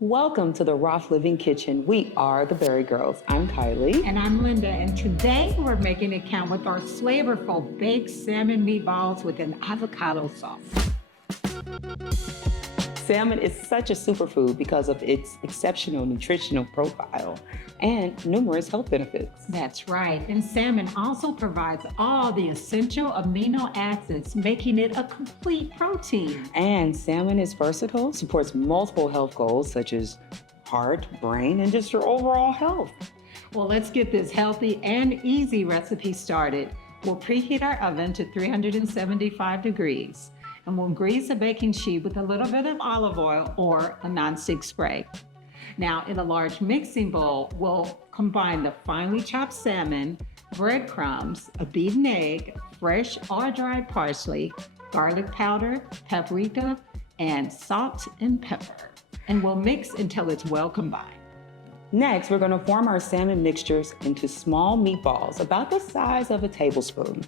Welcome to the Roth Living Kitchen. We are the Berry Girls. I'm Kylie. And I'm Linda, and today we're making it count with our flavorful baked salmon meatballs with an avocado sauce. Salmon is such a superfood because of its exceptional nutritional profile and numerous health benefits. That's right, and salmon also provides all the essential amino acids, making it a complete protein. And salmon is versatile, supports multiple health goals such as heart, brain, and just your overall health. Well, let's get this healthy and easy recipe started. We'll preheat our oven to 375 degrees. And we'll grease a baking sheet with a little bit of olive oil or a nonstick spray. Now, in a large mixing bowl, we'll combine the finely chopped salmon, breadcrumbs, a beaten egg, fresh or dried parsley, garlic powder, paprika, and salt and pepper. And we'll mix until it's well combined. Next, we're going to form our salmon mixtures into small meatballs about the size of a tablespoon.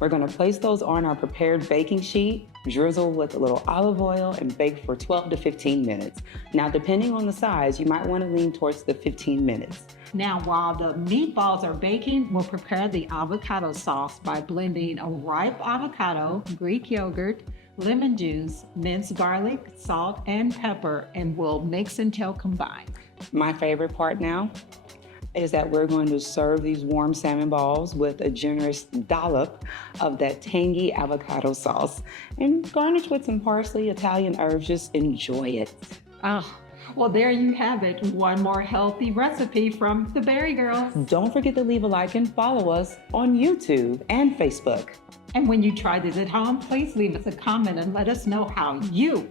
We're going to place those on our prepared baking sheet, drizzle with a little olive oil, and bake for 12 to 15 minutes. Now, depending on the size, you might want to lean towards the 15 minutes. Now, while the meatballs are baking, we'll prepare the avocado sauce by blending a ripe avocado, Greek yogurt, lemon juice, minced garlic, salt, and pepper, and we'll mix until combined. My favorite part now is that we're going to serve these warm salmon balls with a generous dollop of that tangy avocado sauce and garnish with some parsley, Italian herbs. Just enjoy it. Oh, well, there you have it. One more healthy recipe from the Berry Girls. Don't forget to leave a like and follow us on YouTube and Facebook. And when you try this at home, please leave us a comment and let us know how you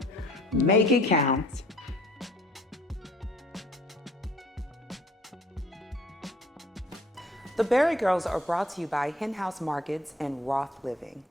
make it count. The Berry Girls are brought to you by Hen House Markets and Roth Living.